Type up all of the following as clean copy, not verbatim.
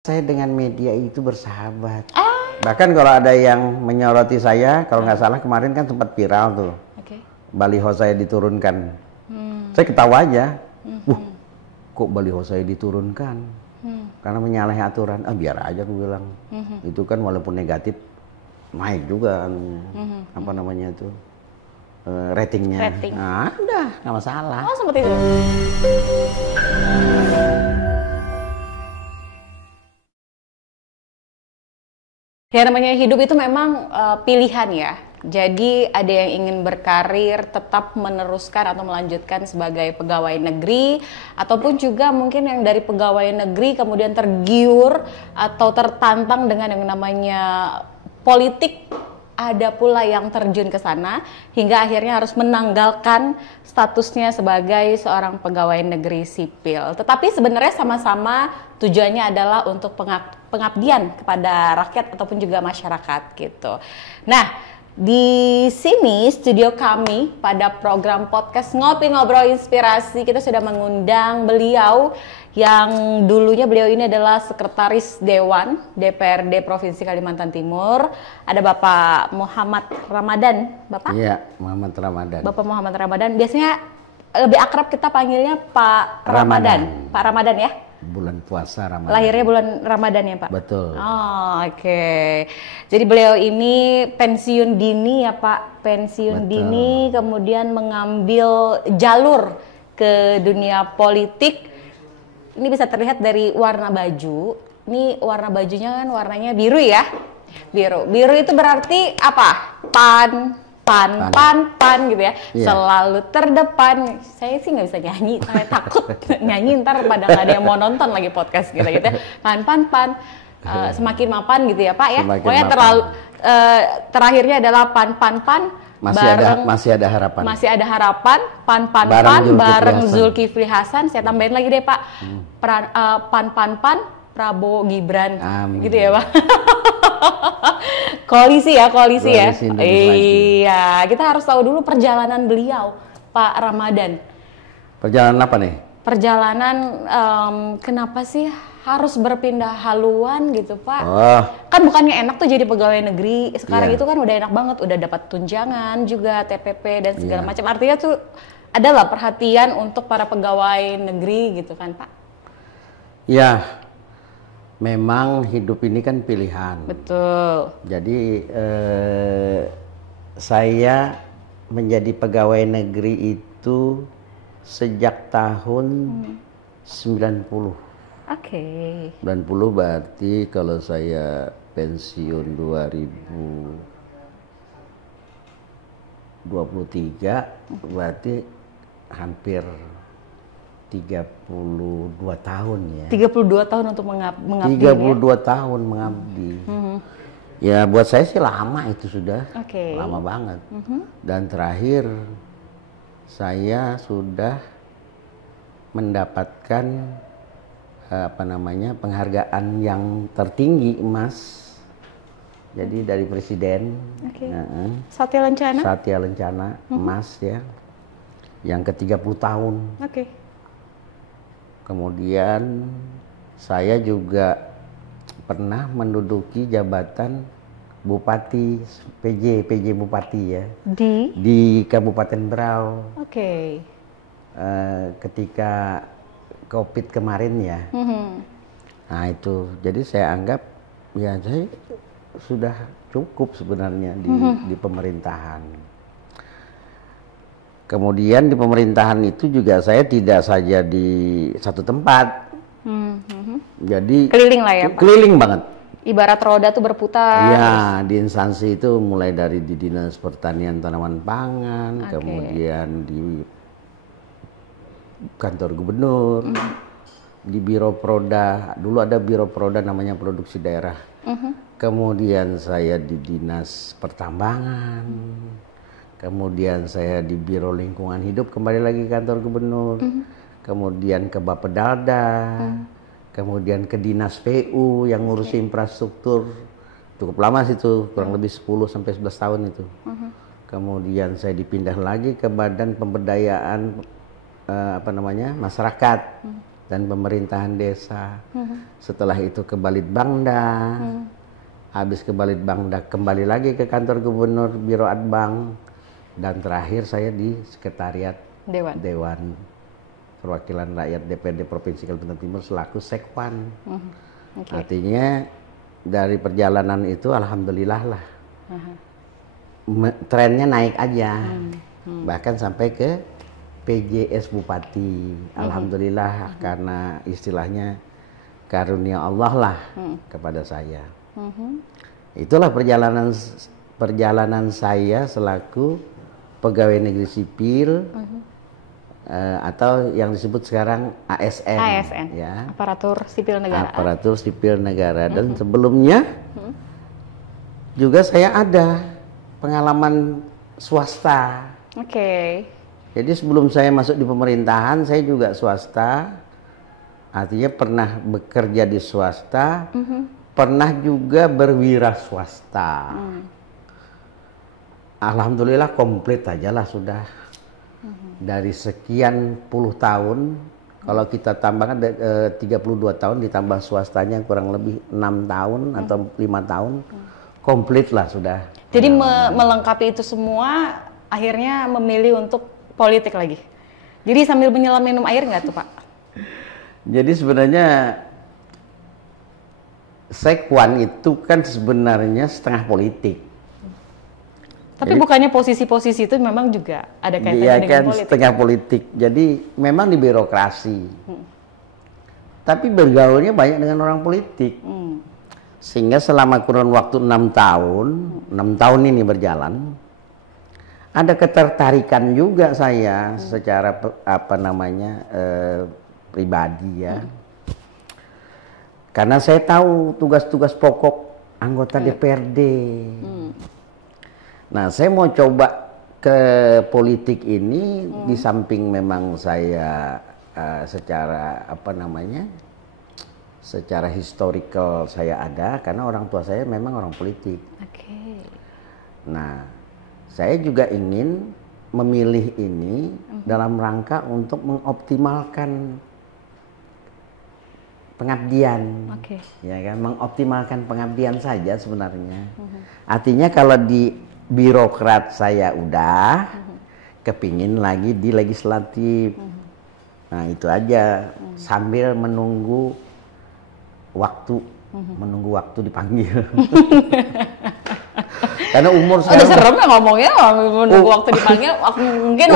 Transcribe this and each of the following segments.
Saya dengan media itu bersahabat. Bahkan kalau ada yang menyoroti saya, kalau nggak salah kemarin kan sempat viral tuh. Baliho saya diturunkan. Saya ketawa aja. Kok baliho saya diturunkan? Karena menyalahi aturan. Biar aja aku bilang. Itu kan walaupun negatif naik juga apa namanya itu ratingnya. Nah, udah nggak masalah. Oh, seperti itu. Ya, namanya hidup itu memang pilihan ya. Jadi ada yang ingin berkarir, tetap meneruskan atau melanjutkan sebagai pegawai negeri, ataupun juga mungkin yang dari pegawai negeri kemudian tergiur atau tertantang dengan yang namanya politik. Ada pula yang terjun ke sana hingga akhirnya harus menanggalkan statusnya sebagai seorang pegawai negeri sipil. Tetapi sebenarnya sama-sama tujuannya adalah untuk pengabdian kepada rakyat ataupun juga masyarakat gitu. Nah, di sini studio kami pada program podcast Ngopi Ngobrol Inspirasi kita sudah mengundang beliau yang dulunya beliau ini adalah Sekretaris Dewan DPRD Provinsi Kalimantan Timur. Ada Bapak Muhammad Ramadan, Bapak? Iya, Muhammad Ramadan. Bapak Muhammad Ramadan. Biasanya lebih akrab kita panggilnya Pak Ramadan. Pak Ramadan ya? Bulan puasa Ramadan. Lahirnya bulan Ramadan ya, Pak? Betul. Oh, oke. Jadi beliau ini pensiun dini ya, Pak? Pensiun dini, kemudian mengambil jalur ke dunia politik. Ini bisa terlihat dari warna baju. Ini warna bajunya kan warnanya biru ya? Biru. Biru itu berarti apa? Pan gitu ya. Yeah. Selalu terdepan. Saya sih nggak bisa nyanyi, saya takut nyanyi ntar pada nggak ada yang mau nonton lagi podcast gitu ya. Pan. Semakin mapan gitu ya Pak ya. Pokoknya terlalu terakhirnya adalah pan. Masih ada harapan. Masih ada harapan. Pan bareng Zulkifli Hasan. Saya tambahin lagi deh Pak. Pan Prabowo Gibran. Amin. Gitu ya Pak. Koalisi ya. Iya, kita harus tahu dulu perjalanan beliau, Pak Ramadan. Perjalanan apa nih? Perjalanan kenapa sih harus berpindah haluan gitu, Pak? Kan bukannya enak tuh jadi pegawai negeri. Sekarang itu kan udah enak banget, udah dapat tunjangan juga, TPP dan segala macam. Artinya tuh adalah perhatian untuk para pegawai negeri gitu kan, Pak? Ya. Memang hidup ini kan pilihan. Betul. Jadi saya menjadi pegawai negeri itu sejak tahun 90. Oke. 90 berarti kalau saya pensiun 2023 berarti hampir 32 tahun ya. 32 tahun untuk mengabdi. 32 tahun mengabdi. Ya buat saya sih lama itu sudah. Lama banget. Dan terakhir saya sudah mendapatkan penghargaan yang tertinggi emas. Jadi dari presiden. Satya Lencana emas ya. Yang ke-30 tahun. Kemudian saya juga pernah menduduki jabatan Bupati PJ Bupati ya di Kabupaten Berau. Ketika COVID kemarin ya. Nah itu, jadi saya anggap ya saya sudah cukup sebenarnya di pemerintahan. Kemudian di pemerintahan itu juga saya tidak saja di satu tempat. Jadi keliling lah ya Pak? Keliling banget. Ibarat roda tuh berputar. Iya, di instansi itu mulai dari di Dinas Pertanian Tanaman Pangan, kemudian di kantor gubernur, di Biro Proda. Dulu ada Biro Proda namanya Produksi Daerah. Kemudian saya di Dinas Pertambangan. Kemudian saya di Biro Lingkungan Hidup, kembali lagi ke kantor gubernur. Kemudian ke Bapedalda. Kemudian ke Dinas PU yang ngurusi infrastruktur. Cukup lama sih itu, kurang lebih 10 sampai 11 tahun itu. Kemudian saya dipindah lagi ke Badan Pemberdayaan masyarakat. dan pemerintahan desa. Setelah itu ke Balitbangda. Habis ke Balitbangda kembali lagi ke kantor gubernur Biro Adbang, dan terakhir saya di sekretariat Dewan Perwakilan Rakyat DPRD Provinsi Kalimantan Timur selaku Sekwan. Artinya dari perjalanan itu alhamdulillah lah trennya naik aja, bahkan sampai ke PJS Bupati. Alhamdulillah karena istilahnya karunia Allah lah kepada saya. Itulah perjalanan saya selaku pegawai negeri sipil atau yang disebut sekarang ASN, ya. Aparatur Sipil Negara. Aparatur Sipil Negara. Dan sebelumnya juga saya ada pengalaman swasta. Oke. Jadi sebelum saya masuk di pemerintahan, saya juga swasta. Artinya pernah bekerja di swasta, pernah juga berwira swasta. Alhamdulillah komplit aja lah sudah. Dari sekian puluh tahun, kalau kita tambahkan 32 tahun ditambah swastanya kurang lebih 6 tahun atau 5 tahun, komplit lah sudah. Jadi melengkapi itu semua, akhirnya memilih untuk politik lagi. Jadi sambil menyelam minum air nggak tuh Pak? Jadi sebenarnya Sekwan itu kan sebenarnya setengah politik. Tapi jadi, bukannya posisi-posisi itu memang juga ada kaitannya dengan kan politik? Setengah politik. Jadi memang di birokrasi. Tapi bergaulnya banyak dengan orang politik. Sehingga selama kurun waktu 6 tahun ini berjalan, ada ketertarikan juga saya secara pribadi ya. Karena saya tahu tugas-tugas pokok anggota DPRD. Nah, saya mau coba ke politik ini di samping memang saya secara historical saya ada, karena orang tua saya memang orang politik. Nah, saya juga ingin memilih ini dalam rangka untuk mengoptimalkan pengabdian, ya kan, mengoptimalkan pengabdian saja sebenarnya. Artinya kalau di birokrat saya udah, kepingin lagi di legislatif. Nah itu aja, sambil menunggu waktu dipanggil. Karena umur saya udah serem ya ngomongnya, menunggu waktu dipanggil. Mungkin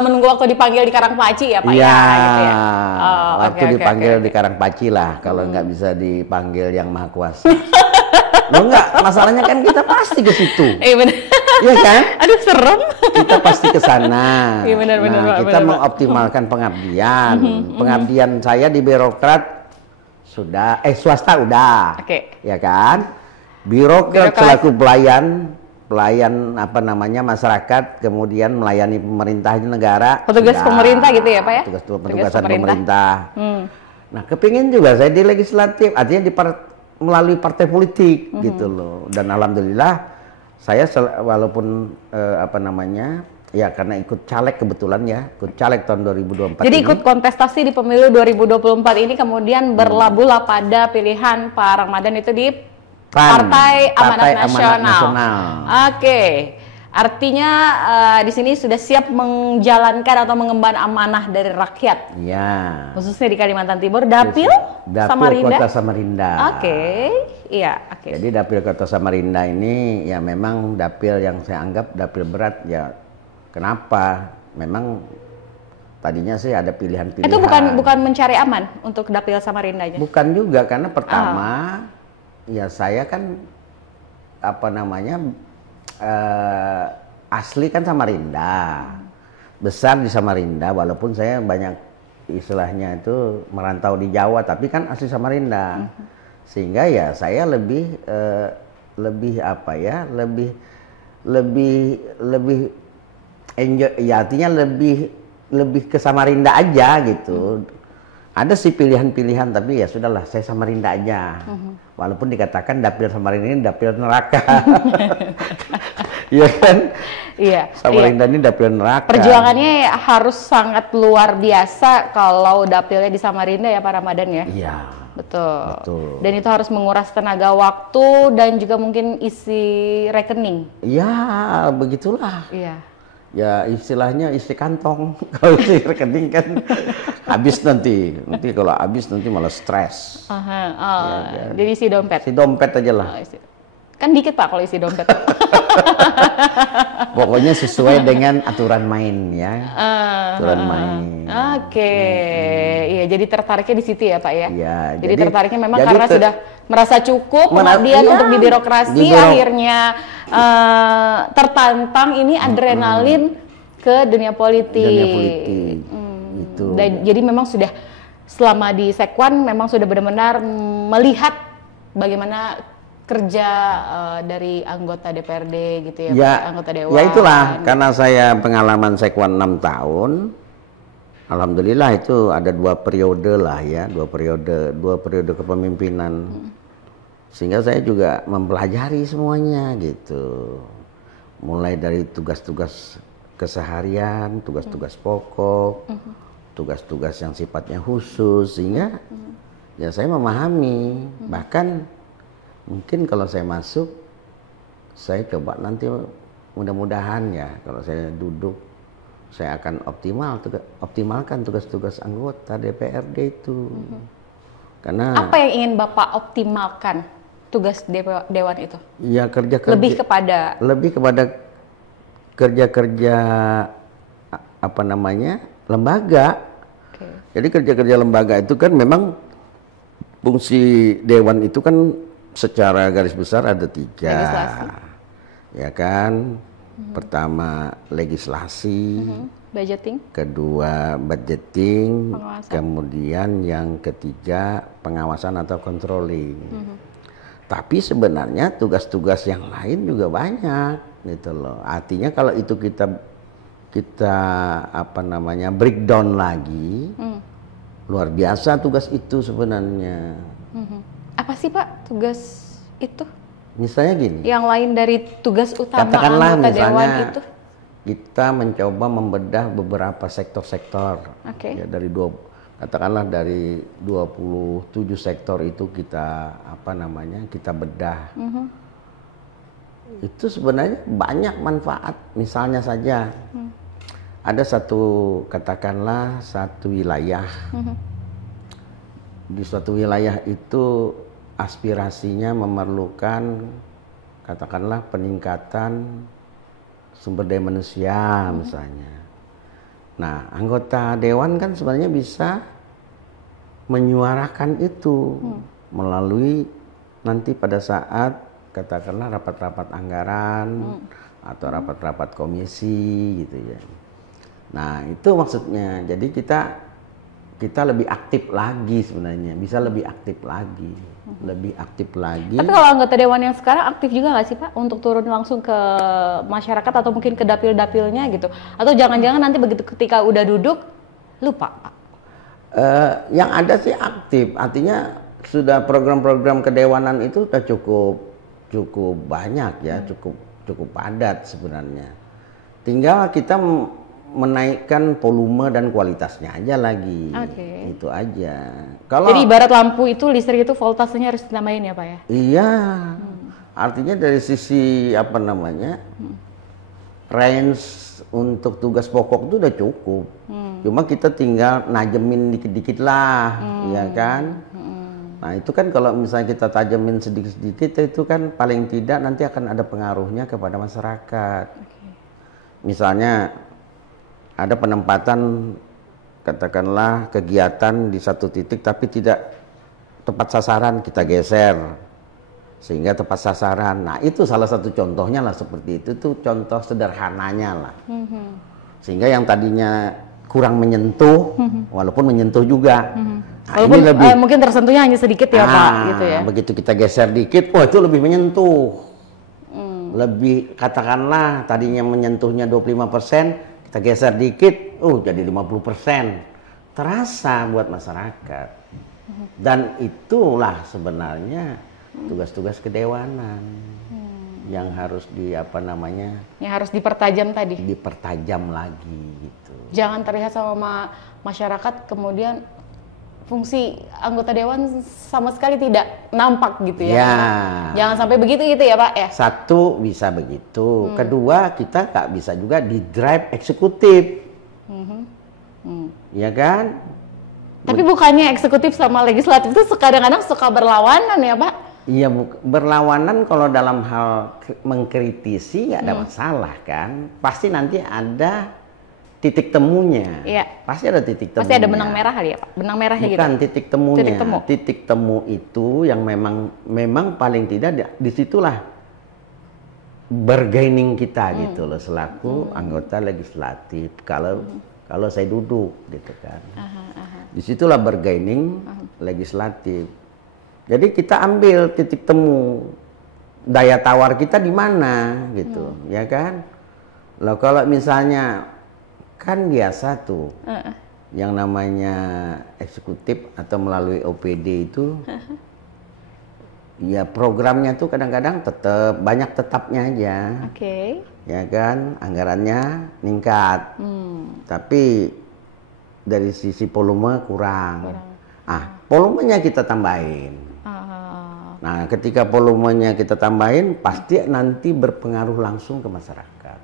menunggu waktu dipanggil di Karangpaci ya Pak? Iya, gitu ya? waktu dipanggil di Karangpaci lah, kalau nggak bisa dipanggil Yang Maha Kuasa. Lo enggak, masalahnya kan kita pasti ke situ. Benar. Iya kan? Aduh serem. Kita pasti ke sana. Iya benar. Kita mengoptimalkan pengabdian. Pengabdian saya di birokrat sudah, swasta udah. Ya kan? Birokrat selaku pelayan masyarakat, kemudian melayani pemerintah negara. Petugas pemerintah gitu ya Pak ya? Petugasan pemerintah. Nah, kepingin juga saya di legislatif, artinya melalui partai politik gitu loh. Dan alhamdulillah saya walaupun ya karena ikut caleg kebetulan ya, ikut caleg tahun 2024. Jadi ikut kontestasi di pemilu 2024 ini, kemudian berlabuhlah pada pilihan Pak Ramadhan itu di Partai Amanat Nasional. Artinya di sini sudah siap menjalankan atau mengemban amanah dari rakyat. Ya. Khususnya di Kalimantan Timur, Dapil Samarinda. Kota Samarinda. Jadi Dapil Kota Samarinda ini ya memang dapil yang saya anggap dapil berat ya. Kenapa? Memang tadinya sih ada pilihan-pilihan. Itu bukan mencari aman untuk Dapil Samarindanya? Bukan juga, karena pertama ya saya kan asli kan Samarinda, besar di Samarinda, walaupun saya banyak istilahnya itu merantau di Jawa, tapi kan asli Samarinda. Sehingga ya saya lebih enjoy, ya artinya lebih ke Samarinda aja gitu. Ada sih pilihan-pilihan, tapi ya sudahlah, saya Samarinda aja. Walaupun dikatakan dapil Samarinda ini dapil neraka. Iya kan? Iya. Samarinda ini dapil neraka. Perjuangannya harus sangat luar biasa kalau dapilnya di Samarinda ya Pak Ramadan ya. Iya. Betul. Dan itu harus menguras tenaga waktu dan juga mungkin isi rekening. Ya, begitulah. Iya. Ya istilahnya isi kantong. Kalau isi rekening kan habis nanti. Nanti kalau habis nanti malah stres. Ya. Jadi isi dompet. Isi dompet aja lah. Kan dikit Pak kalau isi dompet. Pokoknya sesuai dengan aturan main ya. Aturan main. Oke. Iya, jadi tertariknya di situ ya Pak ya. Iya. Jadi tertariknya memang karena sudah merasa cukup pengabdian untuk di birokrasi, akhirnya tertantang ini adrenalin ke dunia politik. Dunia politik. Itu. Jadi memang sudah selama di Sekwan memang sudah benar-benar melihat bagaimana kerja dari anggota DPRD gitu ya, ya Pak, anggota dewan. Ya itulah, karena saya pengalaman Sekwan 6 tahun, alhamdulillah itu ada 2 periode lah ya, 2 periode kepemimpinan, sehingga saya juga mempelajari semuanya gitu, mulai dari tugas-tugas keseharian, tugas-tugas pokok, tugas-tugas yang sifatnya khusus, sehingga ya saya memahami, bahkan mungkin kalau saya masuk, saya coba nanti mudah-mudahan ya kalau saya duduk, saya akan optimalkan tugas-tugas anggota DPRD itu. Karena apa yang ingin Bapak optimalkan tugas dewan itu? Ya kerja-kerja. Lebih kepada kerja-kerja apa namanya lembaga. Jadi kerja-kerja lembaga itu kan memang fungsi dewan itu kan secara garis besar ada 3, ya kan? Pertama legislasi, budgeting, kedua budgeting, kemudian yang ketiga pengawasan atau controlling. Tapi sebenarnya tugas-tugas yang lain juga banyak, gitu loh. Artinya kalau itu kita apa namanya breakdown lagi, luar biasa tugas itu sebenarnya. Apa sih Pak tugas itu? Misalnya gini. Yang lain dari tugas utama katakanlah anggota misalnya dewan itu? Kita mencoba membedah beberapa sektor-sektor. Ya, katakanlah dari 27 sektor itu kita apa namanya? Kita bedah. Itu sebenarnya banyak manfaat. Misalnya saja ada katakanlah satu wilayah. Di suatu wilayah itu aspirasinya memerlukan katakanlah peningkatan sumber daya manusia misalnya. Nah, anggota dewan kan sebenarnya bisa menyuarakan itu melalui nanti pada saat katakanlah rapat-rapat anggaran atau rapat-rapat komisi gitu ya. Nah, itu maksudnya. Jadi kita lebih aktif lagi sebenarnya, bisa lebih aktif lagi, Tapi kalau anggota dewan yang sekarang aktif juga nggak sih Pak untuk turun langsung ke masyarakat atau mungkin ke dapil-dapilnya gitu? Atau jangan-jangan nanti begitu ketika udah duduk lupa Pak? Yang ada sih aktif, artinya sudah program-program kedewanan itu sudah cukup banyak ya, cukup padat sebenarnya. Tinggal kita menaikkan volume dan kualitasnya aja lagi. Itu aja. Jadi ibarat lampu itu, listrik itu voltasenya harus ditambahin ya Pak ya? Iya. Artinya dari sisi apa namanya, range untuk tugas pokok itu udah cukup. Cuma kita tinggal najemin dikit-dikit lah, ya kan? Nah itu kan kalau misalnya kita tajemin sedikit-sedikit itu kan paling tidak nanti akan ada pengaruhnya kepada masyarakat. Misalnya ada penempatan katakanlah kegiatan di satu titik tapi tidak tepat sasaran, kita geser sehingga tepat sasaran. Nah itu salah satu contohnya lah seperti itu, tuh contoh sederhananya lah. Sehingga yang tadinya kurang menyentuh, walaupun menyentuh juga. Nah, walaupun ini lebih, mungkin tersentuhnya hanya sedikit ya Pak, gitu ya. Begitu kita geser dikit, itu lebih menyentuh. Lebih katakanlah tadinya menyentuhnya 25%, kita geser dikit, jadi 50%. Terasa buat masyarakat. Dan itulah sebenarnya tugas-tugas kedewanan. yang harus yang harus dipertajam tadi. dipertajam lagi gitu. Jangan terlihat sama masyarakat kemudian fungsi anggota dewan sama sekali tidak nampak gitu ya. Ya. Jangan sampai begitu gitu ya Pak ya. Satu bisa begitu, kedua kita nggak bisa juga di drive eksekutif, ya kan? Tapi bukannya eksekutif sama legislatif itu kadang-kadang suka berlawanan ya Pak? Iya, berlawanan kalau dalam hal mengkritisi nggak ada masalah kan. Pasti nanti ada titik temunya. Iya. Pasti ada titik temunya. Pasti ada benang merah kali ya Pak? Benang merahnya gitu? Bukan titik temunya. Titik temu. Titik temu itu yang memang paling tidak disitulah bargaining kita gitu loh selaku anggota legislatif. Kalau saya duduk gitu kan. Disitulah bargaining legislatif. Jadi kita ambil titik temu daya tawar kita di mana gitu, ya kan? Loh kalau misalnya kan biasa tuh yang namanya eksekutif atau melalui OPD itu, ya programnya tuh kadang-kadang tetap banyak tetapnya aja, ya kan? Anggarannya meningkat, tapi dari sisi volume kurang. Volumenya kita tambahin. Nah, ketika volumenya kita tambahin, pasti nanti berpengaruh langsung ke masyarakat.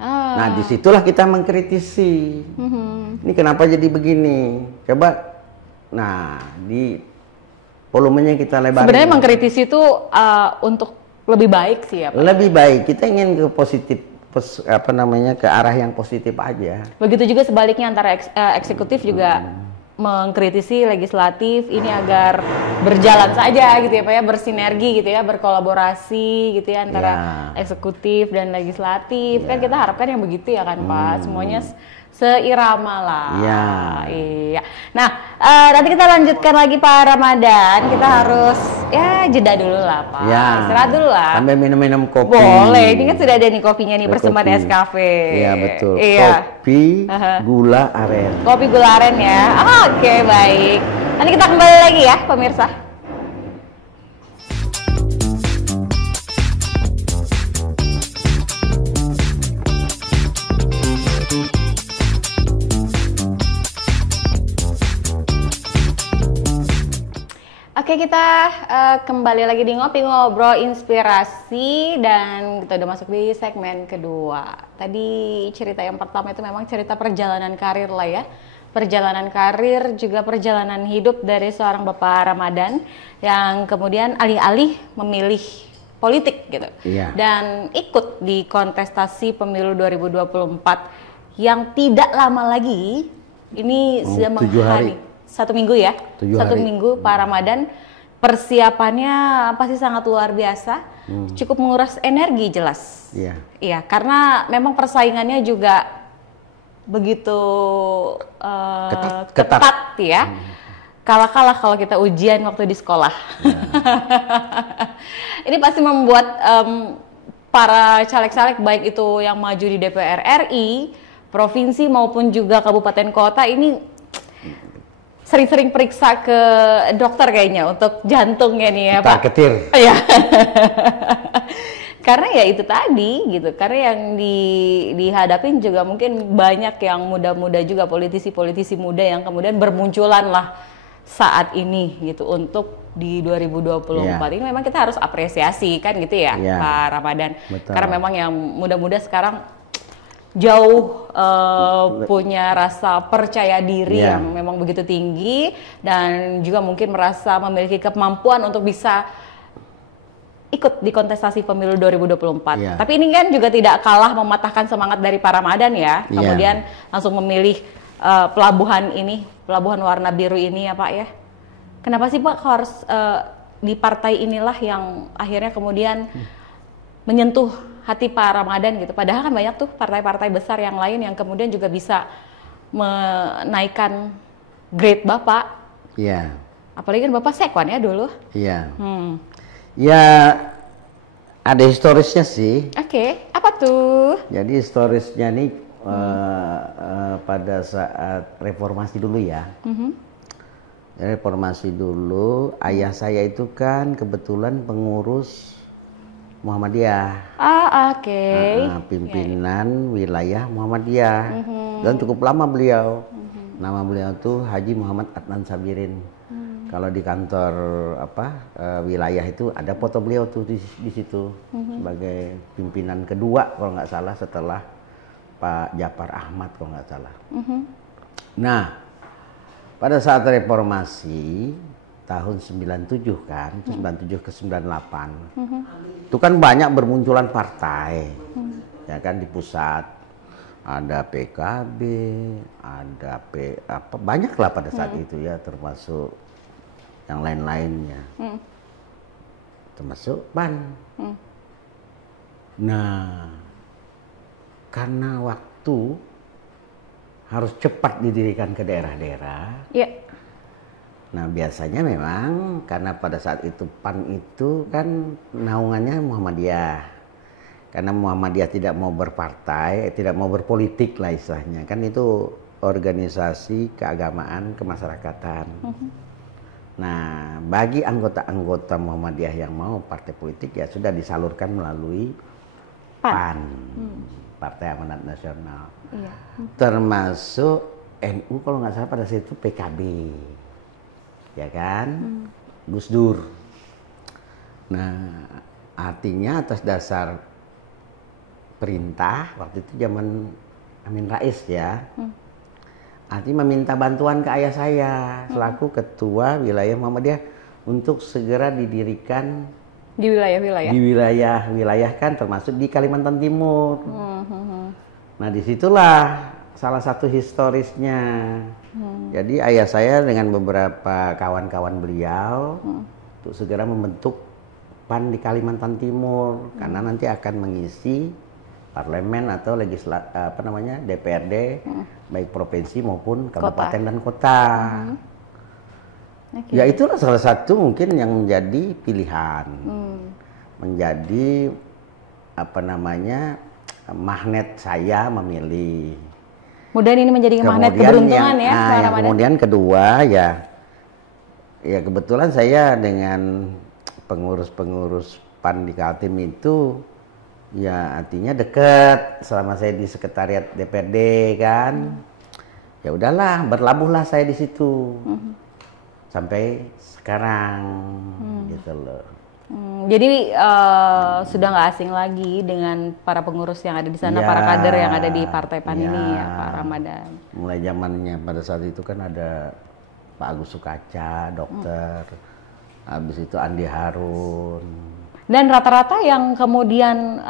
Nah, disitulah kita mengkritisi. Ini kenapa jadi begini? Coba, nah, di volumenya kita lebarin. Sebenarnya mengkritisi itu untuk lebih baik sih ya Pak? Lebih baik, kita ingin ke positif, ke arah yang positif aja. Begitu juga sebaliknya antara eksekutif juga mengkritisi legislatif ini agar berjalan saja gitu ya Pak ya, bersinergi gitu ya, berkolaborasi gitu ya antara eksekutif dan legislatif. Kan kita harapkan yang begitu ya kan Pak, semuanya seirama lah. Iya. Nah, nanti kita lanjutkan lagi Pak Ramadan. Kita harus jeda dulu lah Pak. Istirahat dulu lah. Sambil minum-minum kopi. Boleh. Ini kan sudah ada nih kopinya nih, persembahan Nescafe. Iya betul. Iya. Kopi gula aren. Kopi gula aren ya. Oke, baik. Nanti kita kembali lagi ya pemirsa. Oke, kita kembali lagi di Ngopi Ngobrol Inspirasi dan kita udah masuk di segmen kedua. Tadi cerita yang pertama itu memang cerita perjalanan karir lah ya. Perjalanan karir juga perjalanan hidup dari seorang Bapak Ramadan yang kemudian alih-alih memilih politik gitu. Dan ikut di kontestasi pemilu 2024 yang tidak lama lagi. Ini sudah menghadapi 1 minggu ya, 1 minggu Pak Ramadan. Persiapannya pasti sangat luar biasa, cukup menguras energi jelas. Iya, karena memang persaingannya juga begitu ketat ya. Kalah-kalah kalau kita ujian waktu di sekolah. Ini pasti membuat para caleg-caleg baik itu yang maju di DPR RI, provinsi maupun juga kabupaten kota ini sering-sering periksa ke dokter kayaknya untuk jantungnya nih ya Pak. Ketir. Iya. Karena ya itu tadi gitu. Karena yang dihadapin juga mungkin banyak yang muda-muda juga, politisi-politisi muda yang kemudian bermunculan lah saat ini gitu untuk di 2024 ini memang kita harus apresiasi kan gitu ya Pak Ramadan. Karena memang yang muda-muda sekarang jauh punya rasa percaya diri yang memang begitu tinggi dan juga mungkin merasa memiliki kemampuan untuk bisa ikut di kontestasi pemilu 2024. Tapi ini kan juga tidak kalah mematahkan semangat dari Pak Ramadan ya. Kemudian langsung memilih pelabuhan ini, pelabuhan warna biru ini ya Pak ya. Kenapa sih Pak harus di partai inilah yang akhirnya kemudian menyentuh hati Pak Ramadan gitu. Padahal kan banyak tuh partai-partai besar yang lain yang kemudian juga bisa menaikkan grade Bapak. Iya. Apalagi kan Bapak sekwan ya dulu. Iya. Ya ada historisnya sih. Oke, apa tuh? Jadi historisnya nih pada saat reformasi dulu ya. Reformasi dulu, ayah saya itu kan kebetulan pengurus Muhammadiyah. Oke. Pimpinan wilayah Muhammadiyah. Dan cukup lama beliau. Nama beliau tuh Haji Muhammad Adnan Sabirin. Kalau di kantor wilayah itu ada foto beliau tuh di situ sebagai pimpinan kedua kalau nggak salah setelah Pak Jafar Ahmad kalau nggak salah. Nah, pada saat reformasi tahun 97 kan, 97 ke 98. Itu kan banyak bermunculan partai. Ya kan di pusat ada PKB, ada banyak lah pada saat itu ya, termasuk yang lain-lainnya. Termasuk PAN. Nah, karena waktu harus cepat didirikan ke daerah-daerah. Nah, biasanya memang karena pada saat itu PAN itu kan naungannya Muhammadiyah. Karena Muhammadiyah tidak mau berpartai, tidak mau berpolitik lah istilahnya. Kan itu organisasi keagamaan kemasyarakatan. Nah, bagi anggota-anggota Muhammadiyah yang mau partai politik ya sudah disalurkan melalui PAN. Partai Amanat Nasional. Termasuk NU kalau nggak salah pada saat itu PKB. Ya kan, Gus Dur. Nah, artinya atas dasar perintah waktu itu zaman Amin Rais ya, artinya meminta bantuan ke ayah saya selaku ketua wilayah Muhammadiyah untuk segera didirikan di wilayah-wilayah. Di wilayah kan termasuk di Kalimantan Timur. Nah, disitulah salah satu historisnya. Jadi ayah saya dengan beberapa kawan-kawan beliau untuk segera membentuk PAN di Kalimantan Timur karena nanti akan mengisi parlemen atau DPRD baik provinsi maupun kabupaten dan kota. Ya itulah salah satu mungkin yang menjadi pilihan, menjadi magnet saya memilih. Mudah ini menjadi magnet keberuntungan ya. Kemudian kedua ya kebetulan saya dengan pengurus-pengurus PAN di Kaltim itu ya artinya dekat selama saya di sekretariat DPRD kan. Ya udahlah, berlabuhlah saya di situ sampai sekarang gitu loh. Jadi sudah nggak asing lagi dengan para pengurus yang ada di sana, para kader yang ada di Partai PAN ini ya, Pak Ramadan. Mulai zamannya pada saat itu kan ada Pak Agus Sukaca, dokter, habis itu Andi Harun. Dan rata-rata yang kemudian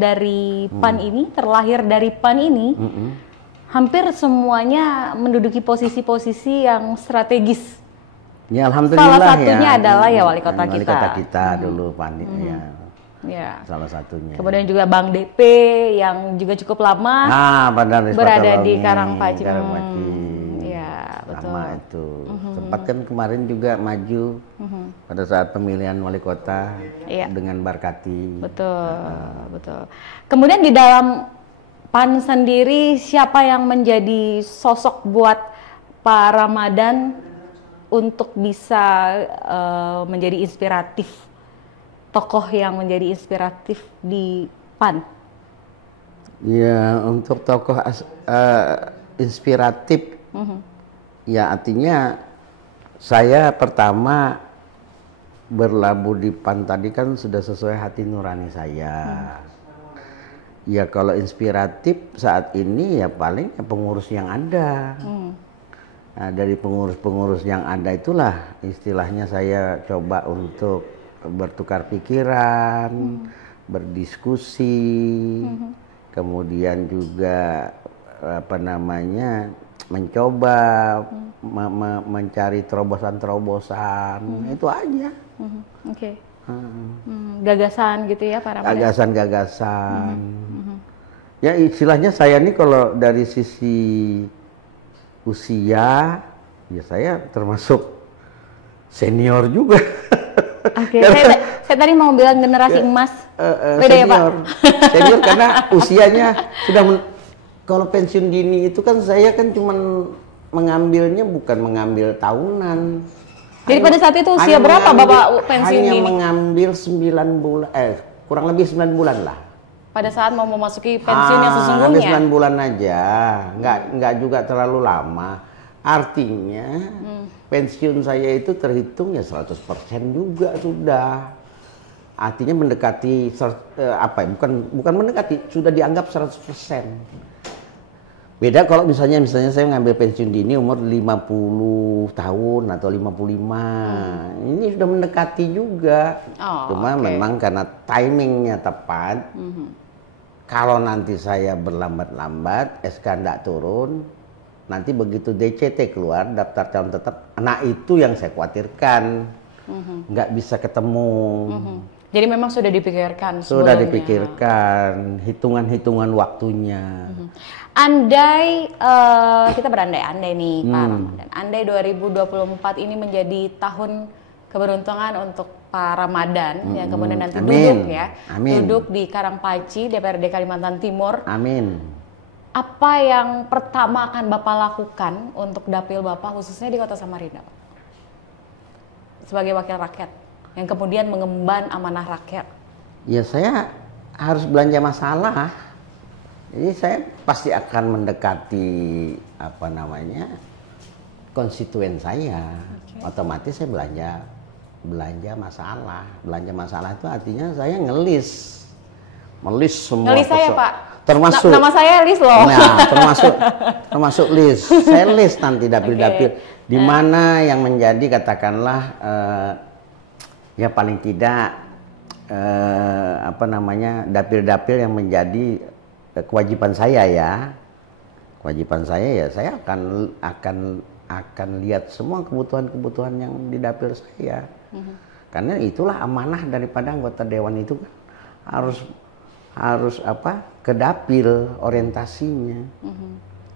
dari PAN ini, terlahir dari PAN ini, hampir semuanya menduduki posisi-posisi yang strategis. Ya, alhamdulillah. Salah satunya adalah ya wali kota kita. Wali kota kita dulu PAN ya. Salah satunya. Kemudian juga Bang DP yang juga cukup lama berada di Karangpaci. Ya, betul. Lama itu. Sempat kan kemarin juga maju pada saat pemilihan wali kota dengan Barkati. Betul. Kemudian di dalam PAN sendiri siapa yang menjadi sosok buat Pak Ramadan untuk bisa menjadi inspiratif, tokoh yang menjadi inspiratif di PAN? Ya, untuk tokoh inspiratif, ya artinya saya pertama berlabuh di PAN tadi kan sudah sesuai hati nurani saya. Ya kalau inspiratif saat ini ya paling pengurus yang ada. Nah, dari pengurus-pengurus yang ada itulah istilahnya saya coba untuk bertukar pikiran, berdiskusi, kemudian juga mencoba mencari terobosan-terobosan, itu aja. Gagasan gitu ya Pak Ramadan? Gagasan-gagasan. Ya istilahnya saya nih kalau dari sisi usia, ya saya termasuk senior juga. Saya tadi mau bilang generasi emas. Beda senior, ya Pak? Senior karena usianya sudah kalau pensiun dini itu kan saya kan cuman mengambilnya bukan mengambil tahunan. Jadi pada saat itu usia berapa Bapak pensiun dini? Hanya mengambil 9 bulan, kurang lebih 9 bulan lah. Pada saat mau memasuki pensiun yang sesungguhnya. Habis 9 bulan aja, nggak juga terlalu lama. Artinya pensiun saya itu terhitung ya 100% juga sudah. Artinya mendekati bukan mendekati, sudah dianggap 100%. Beda kalau misalnya saya ngambil pensiun dini umur 50 tahun atau 55. Ini sudah mendekati juga. Cuma memang karena timingnya tepat. Kalau nanti saya berlambat-lambat, SK nggak turun, nanti begitu DCT keluar, daftar calon tetap, nah itu yang saya khawatirkan. Nggak bisa ketemu. Jadi memang sudah dipikirkan sebelumnya. Sudah dipikirkan, hitungan-hitungan waktunya. Andai, kita berandai-andai nih Pak Ramadan. Andai 2024 ini menjadi tahun keberuntungan untuk Pak Ramadan yang kemudian nanti duduk di Karangpaci, DPRD Kalimantan Timur. Amin. Apa yang pertama akan Bapak lakukan untuk dapil Bapak khususnya di Kota Samarinda, Pak? Sebagai wakil rakyat yang kemudian mengemban amanah rakyat. Ya saya harus belanja masalah. Jadi saya pasti akan mendekati konstituen saya. Otomatis saya belanja masalah. Belanja masalah itu artinya saya melis semua. Ngelis saya Pak. Termasuk nama saya list loh. Nah, termasuk list. Saya list nanti dapil-dapil di mana yang menjadi katakanlah ya paling tidak dapil-dapil yang menjadi kewajiban saya ya. Kewajiban saya ya saya akan lihat semua kebutuhan-kebutuhan yang di dapil saya. Karena itulah amanah daripada anggota dewan itu kan harus ke dapil orientasinya.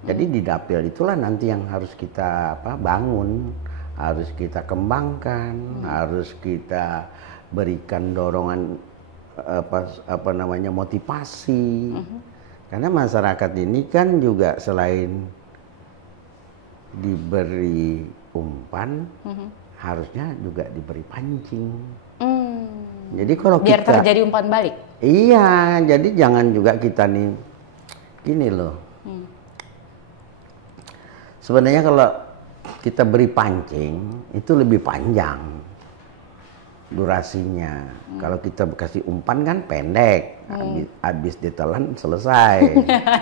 Jadi di dapil itulah nanti yang harus kita bangun, harus kita kembangkan, harus kita berikan dorongan motivasi. Karena masyarakat ini kan juga selain diberi umpan, harusnya juga diberi pancing. Jadi kalau biar terjadi umpan balik. Iya, jadi jangan juga kita nih gini loh. Sebenarnya kalau kita beri pancing itu lebih panjang durasinya. Kalau kita kasih umpan kan pendek, habis ditelan selesai.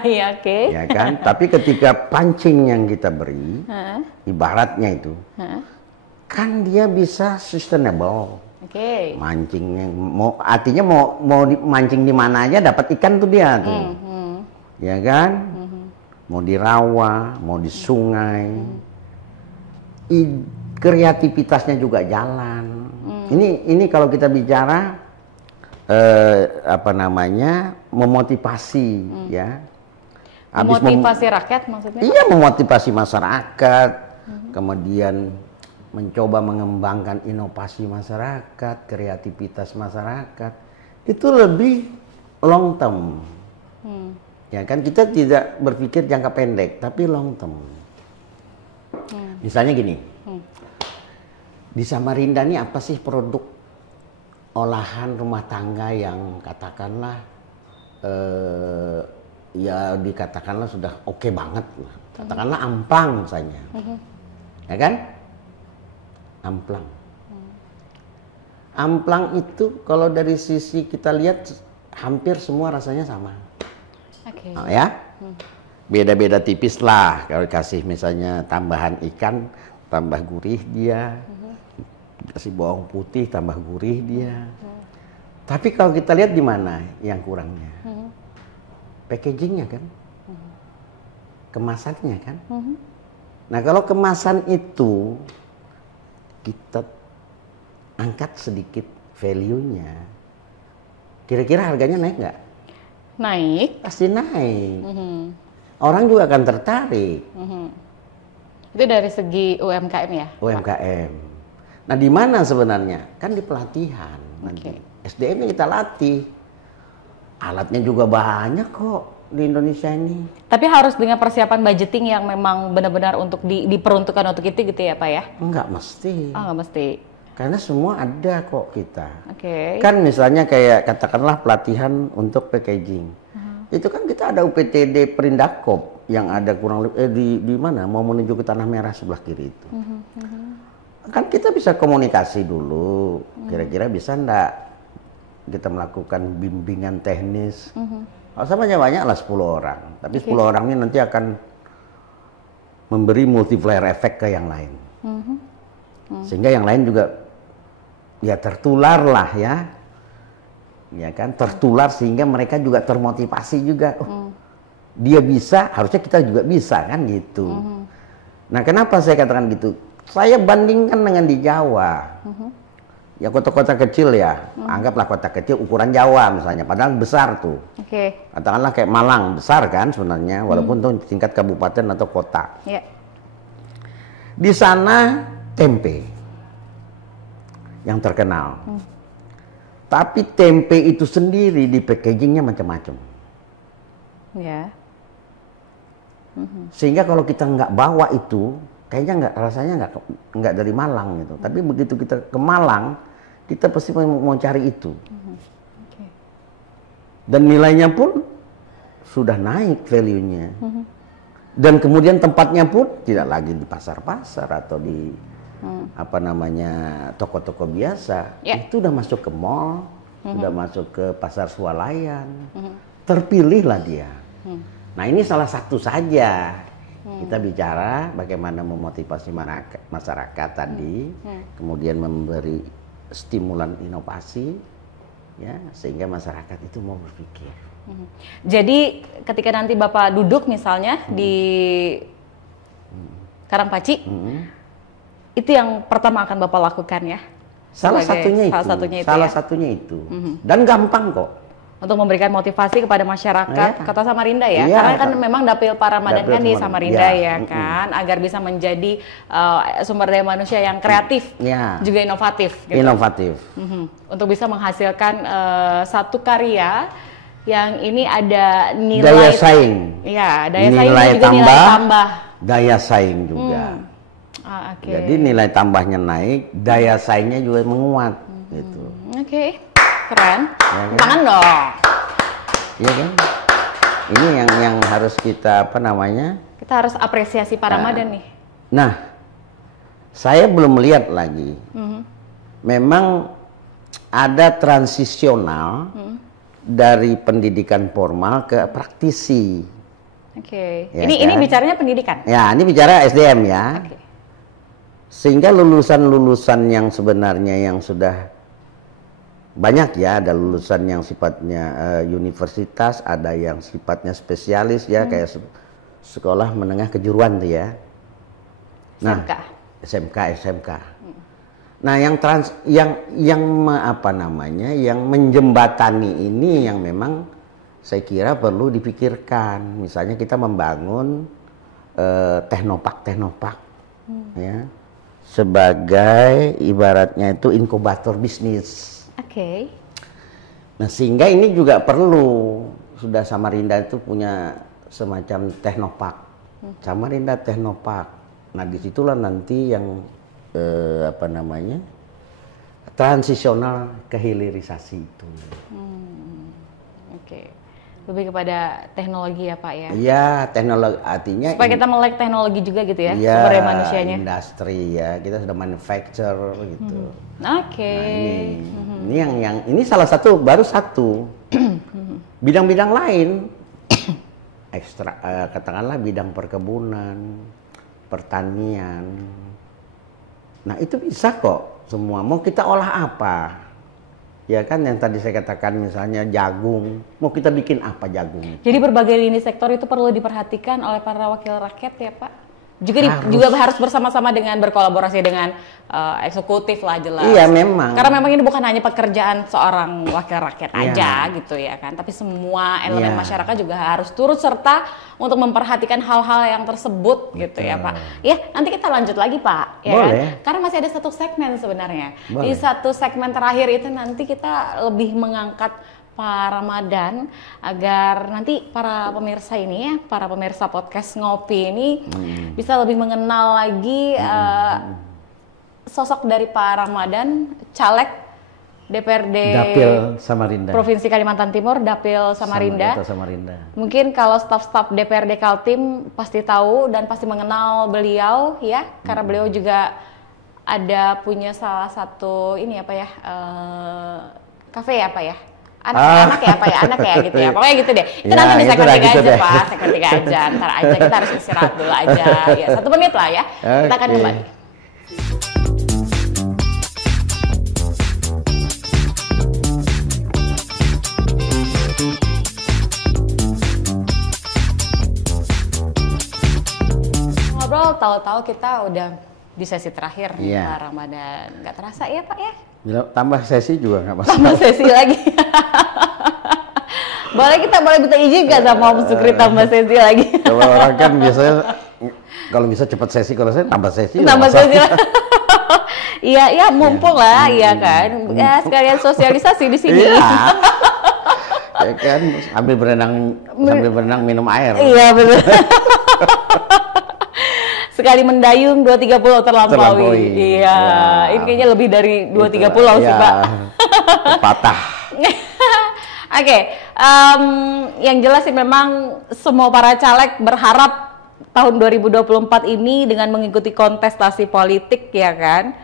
Iya, ya kan? Tapi ketika pancing yang kita beri, ibaratnya itu, kan dia bisa sustainable. Mancingnya artinya mau mancing di mana aja dapat ikan tuh dia tuh. Ya kan? Mau di rawa, mau di sungai. Kreativitasnya juga jalan. Ini kalau kita bicara memotivasi ya. Memotivasi rakyat maksudnya? Iya, memotivasi masyarakat. Kemudian mencoba mengembangkan inovasi masyarakat, kreativitas masyarakat. Itu lebih long term. Ya kan kita tidak berpikir jangka pendek, tapi long term. Misalnya gini. Di Samarinda ini apa sih produk olahan rumah tangga yang katakanlah ya dikatakanlah sudah oke banget lah. Katakanlah amplang misalnya. Ya kan? Amplang. Amplang itu kalau dari sisi kita lihat hampir semua rasanya sama. Ya. Beda-beda tipis lah kalau kasih misalnya tambahan ikan tambah gurih dia. Kasih bawang putih tambah gurih dia. Tapi kalau kita lihat di mana yang kurangnya? Packagingnya kan? Kemasannya kan? Nah kalau kemasan itu kita angkat sedikit value-nya, kira-kira harganya naik nggak? Naik. Pasti naik. Orang juga akan tertarik. Itu dari segi UMKM ya? UMKM. Nah di mana sebenarnya? Kan di pelatihan. SDM-nya kita latih. Alatnya juga banyak kok di Indonesia ini. Tapi harus dengan persiapan budgeting yang memang benar-benar untuk diperuntukkan untuk itu gitu ya Pak ya? Enggak mesti. Oh enggak mesti. Karena semua ada kok kita. Oke. Kan misalnya kayak katakanlah pelatihan untuk packaging. Itu kan kita ada UPTD Perindakop yang ada kurang lebih di mana mau menuju ke Tanah Merah sebelah kiri itu. Kan kita bisa komunikasi dulu. Kira-kira bisa enggak kita melakukan bimbingan teknis. Kalau sama banyak lah 10 orang. Tapi 10 orang ini nanti akan memberi multiplier efek ke yang lain. Sehingga yang lain juga ya tertular lah ya. Ya kan, tertular sehingga mereka juga termotivasi juga. Oh, dia bisa, harusnya kita juga bisa kan gitu. Nah, kenapa saya katakan gitu? Saya bandingkan dengan di Jawa. Ya kota-kota kecil ya, anggaplah kota kecil ukuran Jawa misalnya, padahal besar tuh. Katakanlah kayak Malang, besar kan sebenarnya, walaupun tuh tingkat kabupaten atau kota. Di sana tempe yang terkenal. Tapi tempe itu sendiri di packagingnya macam-macam. Sehingga kalau kita nggak bawa itu, kayaknya rasanya nggak dari Malang gitu. Tapi begitu kita ke Malang, kita pasti mau cari itu. Dan nilainya pun sudah naik value-nya. Dan kemudian tempatnya pun tidak lagi di pasar-pasar atau di apa namanya toko-toko biasa. Itu udah masuk ke mall, sudah masuk ke pasar swalayan. Terpilihlah dia. Nah, ini salah satu saja. Kita bicara bagaimana memotivasi masyarakat tadi, kemudian memberi stimulan inovasi, ya, sehingga masyarakat itu mau berpikir. Jadi ketika nanti Bapak duduk misalnya di Karangpaci, itu yang pertama akan Bapak lakukan ya? Salah satunya itu. Dan gampang kok. Untuk memberikan motivasi kepada masyarakat Kota Samarinda ya, karena kan memang Dapil Paramadan kan di Samarinda ya kan, agar bisa menjadi sumber daya manusia yang kreatif, juga inovatif. Gitu. Untuk bisa menghasilkan satu karya yang ini ada nilai daya saing, nilai tambah, daya saing juga. Jadi nilai tambahnya naik, daya saingnya juga menguat, gitu. Keren. Tangan dong. Iya kan? Ini yang harus kita Kita harus apresiasi Paramadan nih. Nah, saya belum melihat lagi. Memang ada transisional dari pendidikan formal ke praktisi. Ya, ini bicaranya pendidikan. Ya, ini bicara SDM ya. Sehingga lulusan-lulusan yang sebenarnya yang sudah banyak ya, ada lulusan yang sifatnya universitas, ada yang sifatnya spesialis ya, kayak sekolah menengah kejuruan tuh ya. Nah, SMK. Nah, yang menjembatani ini yang memang saya kira perlu dipikirkan. Misalnya kita membangun teknopark ya, sebagai ibaratnya itu inkubator bisnis. Nah, sehingga ini juga perlu, sudah Samarinda itu punya semacam teknopark, Samarinda Teknopark. Nah, disitulah nanti yang transisional ke hilirisasi itu. Lebih kepada teknologi ya Pak ya? Iya, teknologi artinya supaya kita melek teknologi juga gitu ya, sumber daya manusianya. Industri ya, kita sudah manufacture gitu. Nah, ini salah satu, baru satu. Bidang-bidang lain, katakanlah bidang perkebunan, pertanian. Nah, itu bisa kok semua. Mau kita olah apa? Ya kan yang tadi saya katakan misalnya jagung, mau kita bikin apa jagung? Jadi berbagai lini sektor itu perlu diperhatikan oleh para wakil rakyat ya Pak? Juga harus bersama-sama dengan berkolaborasi dengan eksekutif lah jelas. Iya memang. Karena memang ini bukan hanya pekerjaan seorang wakil rakyat aja gitu ya kan, tapi semua elemen masyarakat juga harus turut serta untuk memperhatikan hal-hal yang tersebut. Betul. Gitu ya Pak. Ya nanti kita lanjut lagi Pak. Ya boleh. Kan? Karena masih ada satu segmen sebenarnya. Boleh. Di satu segmen terakhir itu nanti kita lebih mengangkat Paramadan agar nanti para pemirsa ini ya, para pemirsa podcast Ngopi ini bisa lebih mengenal lagi sosok dari Paramadan, caleg DPRD Dapil Samarinda. Provinsi Kalimantan Timur, Dapil Samarinda. Samarinda. Mungkin kalau staf-staf DPRD Kaltim pasti tahu dan pasti mengenal beliau ya, karena beliau juga ada punya salah satu ini apa ya, kafe apa ya, anak ya gitu ya, pokoknya gitu deh. Itu nanti di segmen 3 aja Pak, segmen 3 aja, ntar aja kita harus istirahat dulu aja, ya 1 menit lah ya, kita akan kembali. Ngobrol, tahu-tahu kita udah di sesi terakhir nih Pak Ramadan, nggak terasa ya Pak ya? Bila tambah sesi juga nggak masalah. Tambah sesi lagi. Kita boleh minta izin nggak sama Om Sukri tambah sesi lagi? Kalau orang kan biasanya kalau bisa cepat sesi, kalau saya tambah sesi. Tambah sesi lah. Iya, mumpung lah, iya kan. Ya sekalian sosialisasi di sini. Iya. Ya kan, sambil berenang minum air. Iya benar. Sekali mendayung 2-3 pulau terlampaui. Iya, ya. Ini kayaknya lebih dari 2-3 pulau sih Pak. Patah. Oke, yang jelas sih memang semua para caleg berharap tahun 2024 ini dengan mengikuti kontestasi politik ya kan.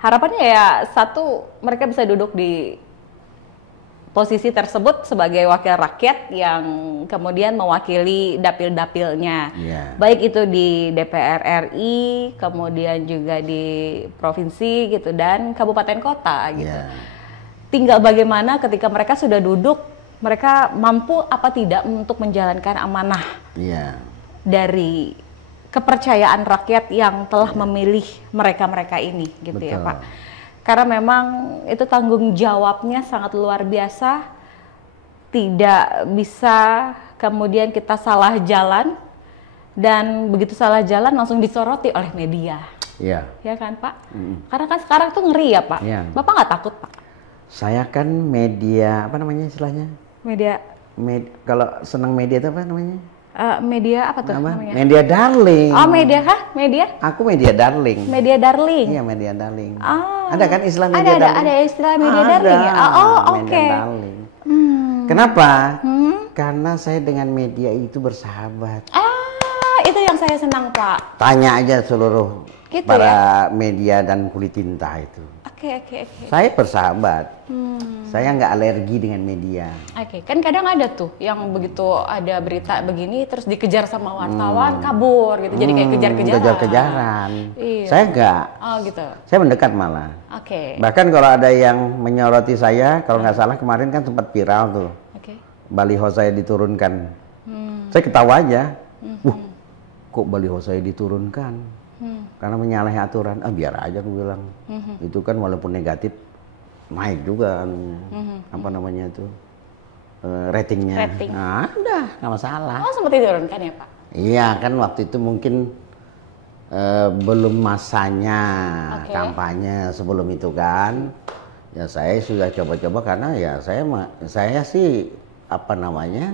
Harapannya ya satu, mereka bisa duduk di posisi tersebut sebagai wakil rakyat yang kemudian mewakili dapil-dapilnya, baik itu di DPR RI, kemudian juga di provinsi gitu dan kabupaten kota gitu. Tinggal bagaimana ketika mereka sudah duduk, mereka mampu apa tidak untuk menjalankan amanah dari kepercayaan rakyat yang telah memilih mereka-mereka ini gitu. Betul. Ya Pak. Karena memang itu tanggung jawabnya sangat luar biasa, tidak bisa kemudian kita salah jalan, dan begitu salah jalan langsung disoroti oleh media. Iya. Ya kan Pak? Karena kan sekarang tuh ngeri ya Pak. Ya. Bapak nggak takut Pak? Saya kan media, apa namanya istilahnya? Kalau senang media itu apa namanya? Media apa tuh namanya? Media darling. Oh media kah? Media? Aku media darling. Media darling? Iya media darling. Oh. Ada kan istilah media darling? Ada istilah media darling ya? Oh oke. Media darling. Kenapa? Karena saya dengan media itu bersahabat. Itu yang saya senang Pak. Tanya aja seluruh gitu para media dan kulit tinta itu. Oke. Saya bersahabat. Saya nggak alergi dengan media. Kan kadang ada tuh yang begitu ada berita begini terus dikejar sama wartawan kabur gitu. Jadi kayak kejar-kejaran. Iya. Saya nggak. Oh gitu. Saya mendekat malah. Bahkan kalau ada yang menyoroti saya, kalau nggak salah kemarin kan sempat viral tuh. Baliho saya diturunkan. Saya ketawa aja. Kok baliho saya diturunkan? Karena menyalahi aturan, biar aja aku bilang. Itu kan walaupun negatif naik juga apa namanya itu ratingnya. Nah, udah nggak masalah. Oh sempat diturunkan ya Pak? Iya kan waktu itu mungkin belum masanya kampanye, sebelum itu kan. Ya saya sudah coba-coba karena ya saya sih apa namanya?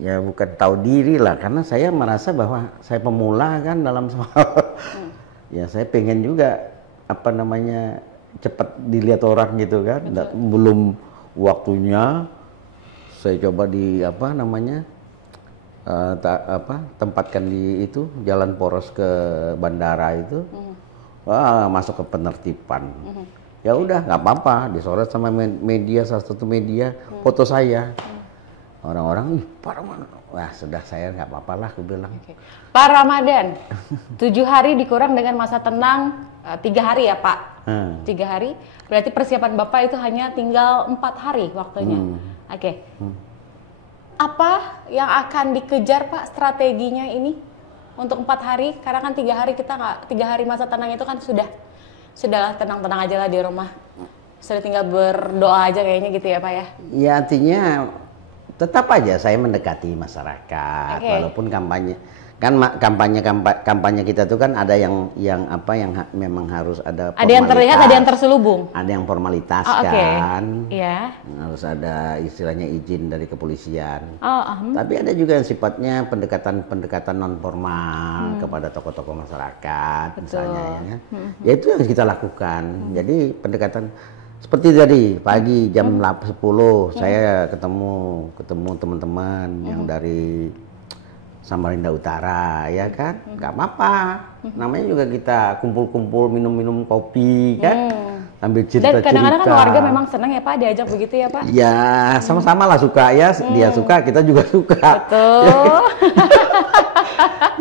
Ya bukan tahu diri lah, karena saya merasa bahwa saya pemula kan dalam soal ya saya pengen juga apa namanya cepat dilihat orang gitu kan. Belum waktunya saya coba di apa namanya tempatkan di itu jalan poros ke bandara itu, masuk ke penertiban. Ya udah nggak apa-apa, disorot sama media, salah satu media foto saya. Orang-orang, Pak Ramadan, wah sudah saya nggak apa-apa lah, aku bilang. Pak Ramadan, 7 hari dikurang dengan masa tenang 3 hari ya Pak? 3 hari, berarti persiapan Bapak itu hanya tinggal 4 hari waktunya. Apa yang akan dikejar Pak strateginya ini untuk 4 hari? Karena kan 3 hari kita nggak, 3 hari masa tenang itu kan sudahlah tenang-tenang aja lah di rumah. Sudah tinggal berdoa aja kayaknya gitu ya Pak ya? Ya artinya tetap aja saya mendekati masyarakat, walaupun kampanye kan kampanye kita tuh kan ada yang memang harus ada formalitas. Ada yang terlihat, ada yang terselubung. Ada yang formalitas kan. Iya. Harus ada istilahnya izin dari kepolisian. Tapi ada juga yang sifatnya pendekatan non formal kepada tokoh-tokoh masyarakat. Betul. Misalnya ya. Ya itu yang kita lakukan. Jadi pendekatan Seperti tadi pagi jam 10 saya ketemu teman-teman yang dari Samarinda Utara, ya kan? Nggak apa-apa. Namanya juga kita kumpul-kumpul minum-minum kopi, kan? Sambil cerita-cerita. Dan kadang-kadang kan keluarga memang senang ya Pak diajak begitu ya Pak? Ya sama-sama lah suka ya. Dia suka, kita juga suka. Betul.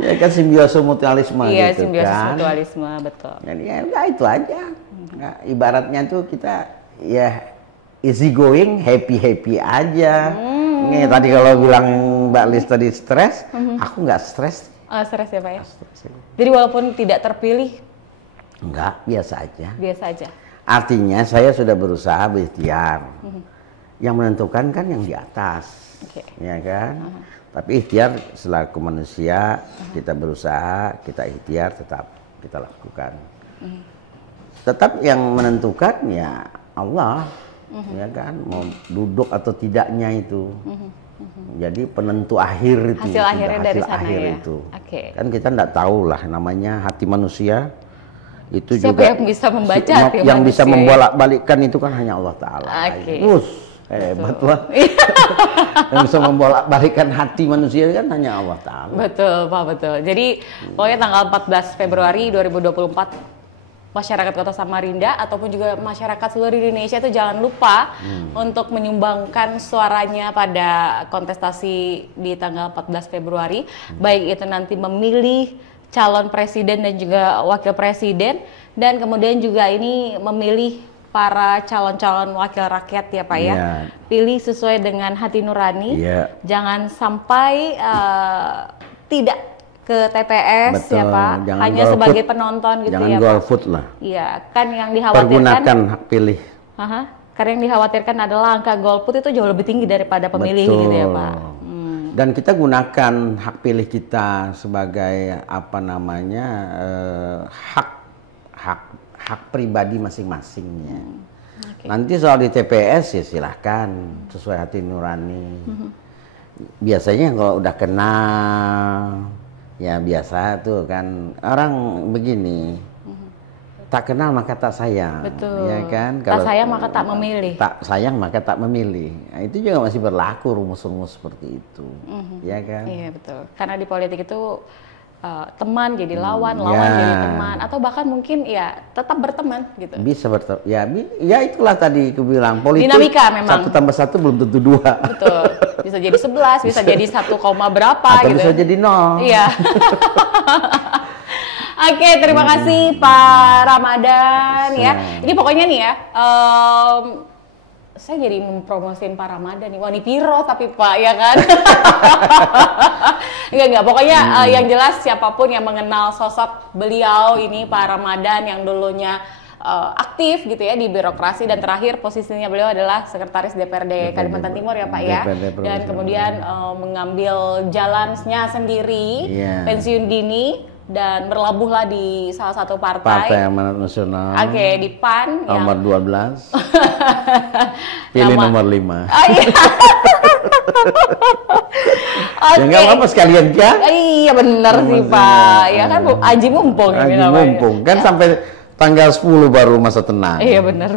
Ya kan simbiosis mutualisme Iya, gitu simbiosis kan. mutualisme, betul. Jadi ya udah itu aja. Nah, ibaratnya tuh kita ya easy going, happy aja. Nih tadi kalau bilang Mbak Lis tadi stres, aku nggak stres. Stres ya Pak ya? Stres. Jadi walaupun tidak terpilih, Enggak, biasa aja. biasa aja. Artinya saya sudah berusaha berikhtiar. Yang menentukan kan yang di atas, ya kan? Tapi ikhtiar selaku manusia, kita berusaha, kita ikhtiar tetap kita lakukan. Tetap yang menentukan ya Allah, ya kan? Mau duduk atau tidaknya itu. Jadi penentu akhir itu. Hasil akhirnya hasil dari sana akhir ya? itu. Oke. Kan kita enggak tahu lah namanya hati manusia. Itu Siapa juga yang bisa membaca hati yang bisa manusia ya? membolak-balikkan itu kan hanya Allah Ta'ala. Oke. Hebat lah. Yang bisa membolak-balikkan hati manusia kan hanya Allah Ta'ala. Betul Pak, betul. Jadi pokoknya tanggal 14 Februari 2024 masyarakat Kota Samarinda ataupun juga masyarakat seluruh Indonesia itu jangan lupa untuk menyumbangkan suaranya pada kontestasi di tanggal 14 Februari. Baik itu nanti memilih calon presiden dan juga wakil presiden, dan kemudian juga ini memilih para calon-calon wakil rakyat ya Pak ya. Iya. Pilih sesuai dengan hati nurani. Iya. Jangan sampai tidak ke TPS. Betul. Ya Pak, Jangan hanya golput. sebagai penonton gitu Jangan ya Pak. golput lah. Iya, kan yang dikhawatirkan. Pergunakan hak pilih. Karena yang dikhawatirkan adalah angka golput itu jauh lebih tinggi daripada pemilih gitu ya Pak. Dan kita gunakan hak pilih kita sebagai apa namanya hak pribadi masing-masingnya. Nanti soal di TPS ya silahkan sesuai hati nurani. Biasanya kalau udah kenal ya biasa tuh kan orang begini. Tak kenal maka tak sayang. Betul. Ya kan? Tak sayang maka tak memilih. Tak sayang maka tak memilih. Nah, itu juga masih berlaku rumus-rumus seperti itu. Ya kan? Iya betul. Karena di politik itu teman jadi lawan, lawan ya. jadi teman, atau bahkan mungkin ya tetap berteman gitu. Bisa berteman. Ya itulah tadi aku bilang politik. Dinamika memang. 1 tambah 1 belum tentu 2. Betul. Bisa jadi 11, bisa jadi 1, berapa atau gitu. bisa jadi 0. Iya. Oke, terima kasih Pak Ramadan ya. Ini pokoknya nih ya, saya jadi mempromosiin Pak Ramadan nih. Wah, ini piro tapi Pak, ya kan? Enggak. Pokoknya yang jelas siapapun yang mengenal sosok beliau ini Pak Ramadan yang dulunya aktif gitu ya di birokrasi, dan terakhir posisinya beliau adalah sekretaris DPRD Kalimantan Timur ya Pak ya. Dan kemudian mengambil jalannya sendiri, pensiun dini, dan berlabuhlah di salah satu Partai Amanat Nasional. Oke, di PAN nomor yang 12. Pilih nomor 5. Oh, iya. Ya nggak apa-apa sekalian kan? Iya benar sih Pak. Ya kan Aji mumpung ini Aji namanya. mumpung. Kan sampai tanggal 10 baru masa tenang. Iya benar.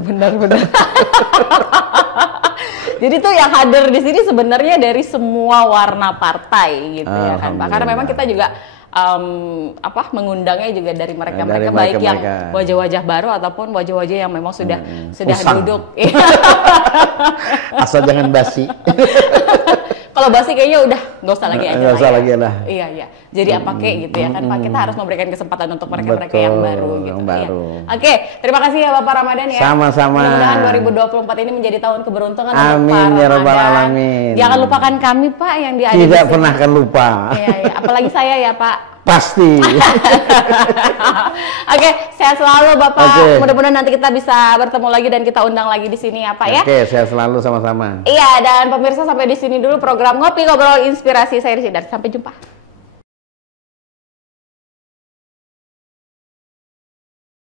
Jadi tuh yang hadir di sini sebenarnya dari semua warna partai gitu ya kan Pak. Karena memang kita juga mengundangnya juga dari mereka-mereka baik yang wajah-wajah baru ataupun wajah-wajah yang memang sudah Usang. duduk. Asal jangan basi. Kalau basi kayaknya udah nggak usah lagi aja. Nggak usah lagi lah. Iya. Jadi apa kek gitu ya kan Pak, kita harus memberikan kesempatan untuk mereka-mereka yang baru gitu. Yang baru. Iya. Oke, terima kasih ya Bapak Ramadan ya. Sama-sama. Mudah-mudahan 2024 ini menjadi tahun keberuntungan Amin, untuk Pak ya Rabbal Ramadan. Alamin. Jangan lupakan kami Pak yang di Tidak pernah akan lupa. Iya. Apalagi saya ya Pak. Pasti. Oke, sehat selalu Bapak. Oke. Mudah-mudahan nanti kita bisa bertemu lagi dan kita undang lagi di sini ya Pak ya. Oke, sehat selalu sama-sama. Iya, dan pemirsa sampai di sini dulu program Ngopi Ngobrol Inspirasi. Saya Rizky, sampai jumpa.